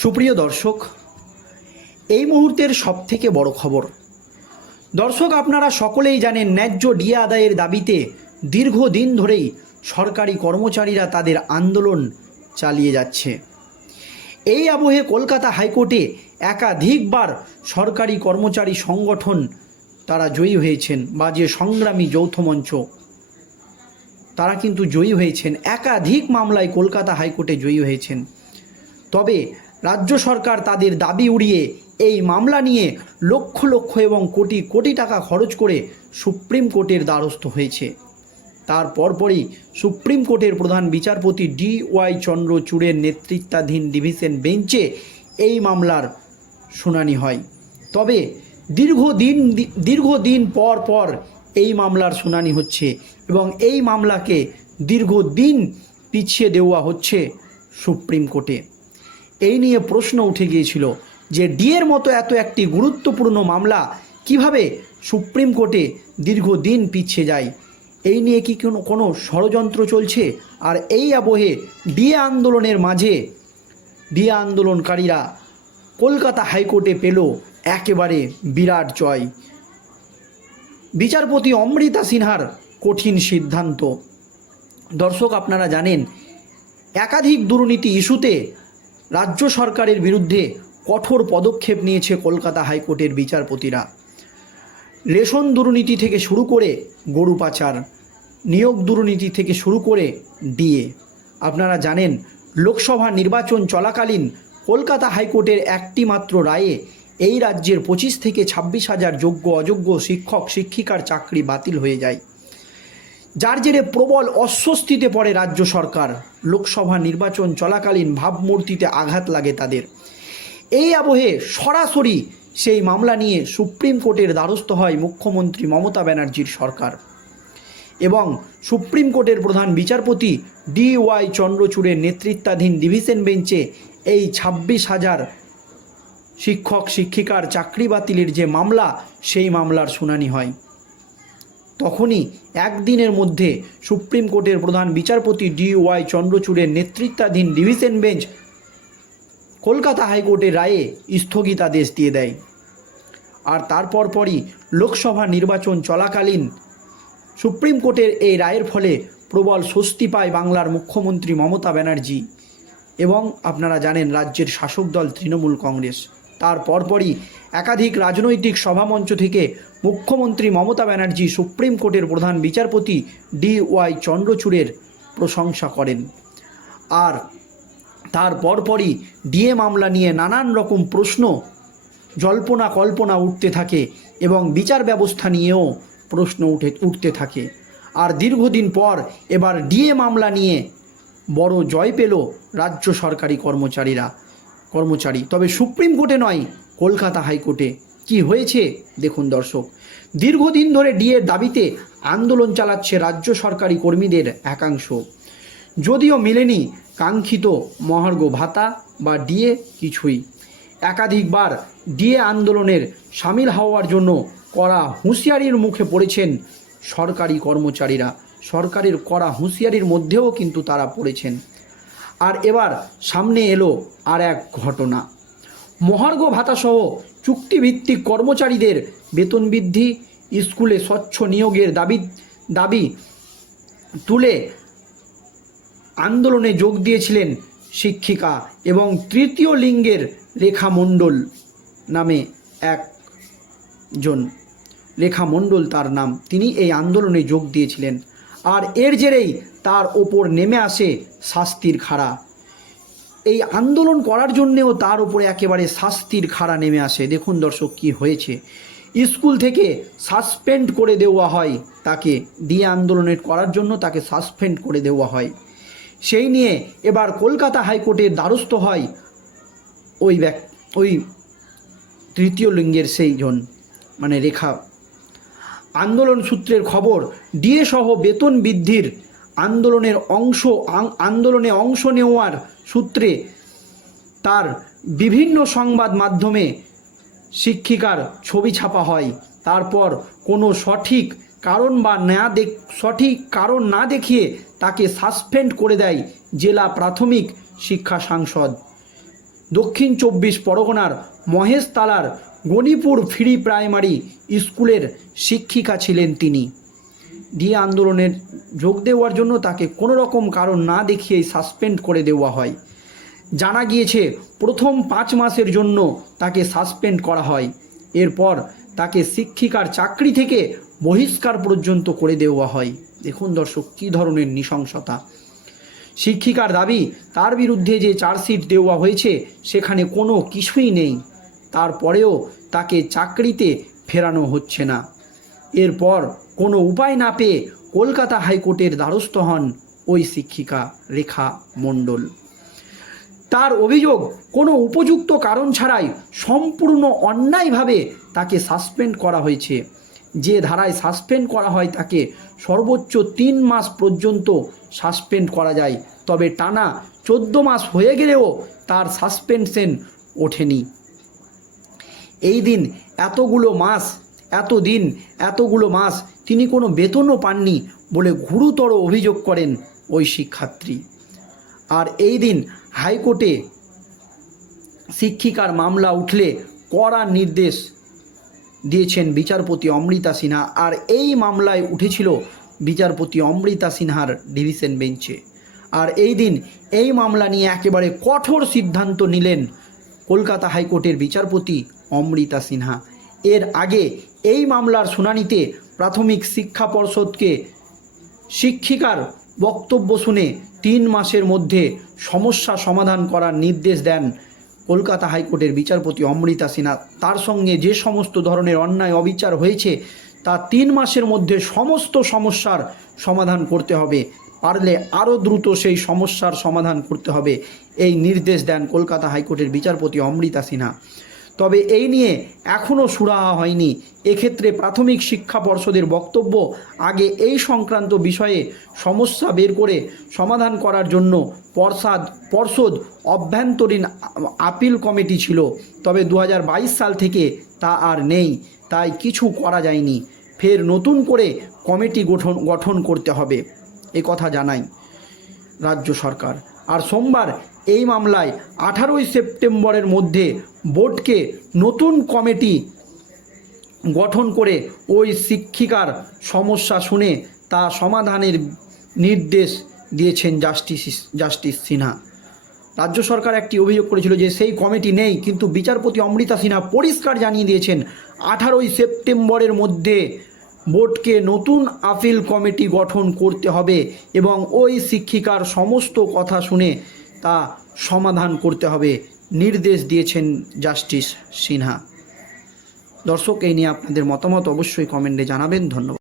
সুপ্রিয় দর্শক, এই মুহূর্তের সবথেকে বড় খবর। দর্শক, আপনারা সকলেই জানেন, ন্যায্য ডিএ আদায়ের দাবিতে দীর্ঘদিন ধরেই সরকারি কর্মচারীরা তাদের আন্দোলন চালিয়ে যাচ্ছে। এই আবহে কলকাতা হাইকোর্টে একাধিকবার সরকারি কর্মচারী সংগঠন তারা জয়ী হয়েছেন বা যে সংগ্রামী যৌথ মঞ্চ, তারা কিন্তু জয়ী হয়েছেন। একাধিক মামলায় কলকাতা হাইকোর্টে জয়ী হয়েছেন। তবে রাজ্য সরকার তাদের দাবি উড়িয়ে এই মামলা নিয়ে লক্ষ লক্ষ এবং কোটি কোটি টাকা খরচ করে সুপ্রিম কোর্টের দ্বারস্থ হয়েছে। তার পরপরই সুপ্রিম কোর্টের প্রধান বিচারপতি ডি ওয়াই চন্দ্রচূড়ের নেতৃত্বাধীন ডিভিশন বেঞ্চে এই মামলার শুনানি হয়। তবে দীর্ঘদিন দীর্ঘদিন পর পর এই মামলার শুনানি হচ্ছে এবং এই মামলাকে দীর্ঘদিন পিছিয়ে দেওয়া হচ্ছে সুপ্রিম কোর্টে। এই নিয়ে প্রশ্ন উঠে গিয়েছিল যে ডিএর মতো এত একটি গুরুত্বপূর্ণ মামলা কীভাবে সুপ্রিম কোর্টে দীর্ঘদিন পিছিয়ে যায়? এই নিয়ে কি কোনো কোনো ষড়যন্ত্র চলছে? আর এই আবহে ডিএ আন্দোলনের মাঝে ডিএ আন্দোলনকারীরা কলকাতা হাইকোর্টে পেল একেবারে বিরাট জয়। বিচারপতি অমৃতা সিনহার কঠিন সিদ্ধান্ত। দর্শক, আপনারা জানেন, একাধিক দুর্নীতি ইস্যুতে রাজ্য সরকারের বিরুদ্ধে কঠোর পদক্ষেপ নিয়েছে কলকাতা হাইকোর্টের বিচারপতিরা। রেশন দুর্নীতি থেকে শুরু করে গরু পাচার, নিয়োগ দুর্নীতি থেকে শুরু করে ডিএ। আপনারা জানেন, লোকসভা নির্বাচন চলাকালীন কলকাতা হাইকোর্টের একটি মাত্র রায়ে এই রাজ্যের পঁচিশ থেকে ছাব্বিশ হাজার যোগ্য অযোগ্য শিক্ষক, শিক্ষিকার চাকরি বাতিল হয়ে যায়। যার জেরে প্রবল অস্বস্তিতে পড়ে রাজ্য সরকার। লোকসভা নির্বাচন চলাকালীন ভাবমূর্তিতে আঘাত লাগে তাদের। এই আবহে সরাসরি সেই মামলা নিয়ে সুপ্রিম কোর্টের দ্বারস্থ হয় মুখ্যমন্ত্রী মমতা ব্যানার্জির সরকার। এবং সুপ্রিম কোর্টের প্রধান বিচারপতি ডি ওয়াই চন্দ্রচূড়ের নেতৃত্বাধীন ডিভিশন বেঞ্চে এই ছাব্বিশ হাজার শিক্ষক শিক্ষিকার চাকরি বাতিলের যে মামলা, সেই মামলার শুনানি হয়। তখনই একদিনের মধ্যে সুপ্রিম কোর্টের প্রধান বিচারপতি ডি ওয়াই চন্দ্রচূড়ের নেতৃত্বাধীন ডিভিশন বেঞ্চ কলকাতা হাইকোর্টের রায়ে স্থগিতাদেশ দিয়ে দেয়। আর তারপর পরই লোকসভা নির্বাচন চলাকালীন সুপ্রিম কোর্টের এই রায়ের ফলে প্রবল স্বস্তি পায় বাংলার মুখ্যমন্ত্রী মমতা ব্যানার্জি এবং আপনারা জানেন রাজ্যের শাসক দল তৃণমূল কংগ্রেস। তার পরপরই একাধিক রাজনৈতিক সভামঞ্চ থেকে মুখ্যমন্ত্রী মমতা ব্যানার্জি সুপ্রিম কোর্টের প্রধান বিচারপতি ডি ওয়াই চন্দ্রচূড়ের প্রশংসা করেন। আর তার পরপরই ডিএ মামলা নিয়ে নানান রকম প্রশ্ন, জল্পনা কল্পনা উঠতে থাকে এবং বিচার ব্যবস্থা নিয়েও প্রশ্ন উঠে, উঠতে থাকে। আর দীর্ঘদিন পর এবার ডিএ মামলা নিয়ে বড় জয় পেল রাজ্য সরকারি কর্মচারীরা। কর্মচারী। তবে সুপ্রিম কোর্টে নয়, কলকাতা হাইকোর্টে। কি হয়েছে? দেখুন দর্শক। দীর্ঘদিন ধরে ডিএর দাবিতে আন্দোলন চালাচ্ছে রাজ্য সরকারি কর্মীদের একাংশ। যদিও মেলেনি কাঙ্ক্ষিত মহার্ঘ ভাতা বা ডিএ কিছুই। একাধিকবার ডিএ আন্দোলনের সামিল হওয়ার জন্য কড়া হুঁশিয়ারির মুখে পড়েছেন সরকারি কর্মচারীরা। সরকারের কড়া হুঁশিয়ারির মধ্যেও কিন্তু তারা পড়েছেন। আর এবার সামনে এলো আর এক ঘটনা। মহার্ঘ ভাতাসহ চুক্তিভিত্তিক কর্মচারীদের বেতন বৃদ্ধি, স্কুলে স্বচ্ছ নিয়োগের দাবি দাবি তুলে আন্দোলনে যোগ দিয়েছিলেন শিক্ষিকা এবং তৃতীয় লিঙ্গের রেখা মণ্ডল নামে একজন। রেখা মণ্ডল তার নাম। তিনি এই আন্দোলনে যোগ দিয়েছিলেন। আর এর জেরেই তার ওপর নেমে আসে শাস্তির খাড়া। এই আন্দোলন করার জন্যেও তার উপরে একেবারে শাস্তির খাড়া নেমে আসে। দেখুন দর্শক, কি হয়েছে? স্কুল থেকে সাসপেন্ড করে দেওয়া হয় তাকে। দিয়ে আন্দোলনের করার জন্য তাকে সাসপেন্ড করে দেওয়া হয়। সেই নিয়ে এবার কলকাতা হাইকোর্টের দ্বারস্থ হয় ওই ব্যক, ওই তৃতীয় লিঙ্গের সেই জন মানে রেখা। আন্দোলন সূত্রের খবর ডিএ সহ বেতন বৃদ্ধির আন্দোলনের অংশ আন্দোলনে অংশ নেওয়ার সূত্রে তার বিভিন্ন সংবাদ মাধ্যমে শিক্ষিকার ছবি ছাপা হয়। তারপর কোনো সঠিক কারণ বা না দেখ, সঠিক কারণ না দেখিয়ে তাকে সাসপেন্ড করে দেয় জেলা প্রাথমিক শিক্ষা সাংসদ। দক্ষিণ চব্বিশ পরগনার মহেশতালার গণিপুর ফ্রি প্রাইমারি স্কুলের শিক্ষিকা ছিলেন তিনি। দিয়ে আন্দোলনের যোগ দেওয়ার জন্য তাকে কোনো রকম কারণ না দেখিয়েই সাসপেন্ড করে দেওয়া হয়। জানা গিয়েছে, প্রথম পাঁচ মাসের জন্য তাকে সাসপেন্ড করা হয়। এরপর তাকে শিক্ষিকার চাকরি থেকে বহিষ্কার পর্যন্ত করে দেওয়া হয়। দেখুন দর্শক, কী ধরনের নৃশংসতা। শিক্ষিকার দাবি, তার বিরুদ্ধে যে চার্জশিট দেওয়া হয়েছে, সেখানে কোনো কিছুই নেই। তারপরেও তাকে চাকরিতে ফেরানো হচ্ছে না। এরপর কোনো উপায় না পেয়ে কলকাতা হাইকোর্টের দ্বারস্থ হন ওই শিক্ষিকা রেখা মণ্ডল। তার অভিযোগ কোনো উপযুক্ত কারণ ছাড়াই সম্পূর্ণ অন্যায়ভাবে তাকে সাসপেন্ড করা হয়েছে। যে ধারায় সাসপেন্ড করা হয় তাকে সর্বোচ্চ তিন মাস পর্যন্ত সাসপেন্ড করা যায়। তবে টানা চোদ্দ মাস হয়ে গেলেও তার সাসপেনশন ওঠেনি। এই দিন এতগুলো মাস এত দিন এতগুলো মাস তিনি কোনো বেতনও পাননি বলে গুরুতর অভিযোগ করেন ওই শিক্ষার্থী। আর এই দিন হাইকোর্টে শিক্ষিকার মামলা উঠলে কড়া নির্দেশ দিয়েছেন বিচারপতি অমৃতা সিনহা। আর এই মামলায় উঠেছিল বিচারপতি অমৃতা সিনহার ডিভিশন বেঞ্চে। আর এই দিন এই মামলা নিয়ে একেবারে কঠোর সিদ্ধান্ত নিলেন কলকাতা হাইকোর্টের বিচারপতি অমৃতা সিনহা। এর আগে এই মামলার শুনানিতে প্রাথমিক শিক্ষা পর্ষদকে শিক্ষিকার বক্তব্য শুনে তিন মাসের মধ্যে সমস্যা সমাধান করার নির্দেশ দেন কলকাতা হাইকোর্টের বিচারপতি অমৃতা সিনহা। তার সঙ্গে যে সমস্ত ধরনের অন্যায় অবিচার হয়েছে, তা তিন মাসের মধ্যে সমস্ত সমস্যার সমাধান করতে হবে। পারলে আরও দ্রুত সেই সমস্যার সমাধান করতে হবে, এই নির্দেশ দেন কলকাতা হাইকোর্টের বিচারপতি অমৃতা সিনহা। তবে এই নিয়ে এখনও সুরাহা হয়নি। এক্ষেত্রে প্রাথমিক শিক্ষা পর্ষদের বক্তব্য আগে এই সংক্রান্ত বিষয়ে সমস্যা বের করে সমাধান করার জন্য পর্ষদ পর্ষদ অভ্যন্তরীণ আপিল কমিটি ছিল। তবে দু হাজার বাইশ সাল থেকে তা আর নেই, তাই কিছু করা যায়নি। ফের নতুন করে কমিটি গঠন গঠন করতে হবে, এ কথা জানাই রাজ্য সরকার। আর সোমবার এই মামলায় আঠারোই সেপ্টেম্বরের মধ্যে বোর্ডকে নতুন কমিটি গঠন করে ওই শিক্ষিকার সমস্যা শুনে তা সমাধানের নির্দেশ দিয়েছেন জাস্টিস জাস্টিস সিনহা। রাজ্য সরকার একটি অভিযোগ করেছিল যে সেই কমিটি নেই, কিন্তু বিচারপতি অমৃতা সিনহা পরিষ্কার জানিয়ে দিয়েছেন, আঠারোই সেপ্টেম্বরের মধ্যে বোর্ডকে নতুন আপিল কমিটি গঠন করতে হবে এবং ওই শিক্ষিকার সমস্ত কথা শুনে তা সমাধান করতে হবে। নির্দেশ দিয়েছেন জাস্টিস সিনহা। দর্শক এই নিয়ে আপনাদের মতামত অবশ্যই কমেন্টে জানাবেন। ধন্যবাদ।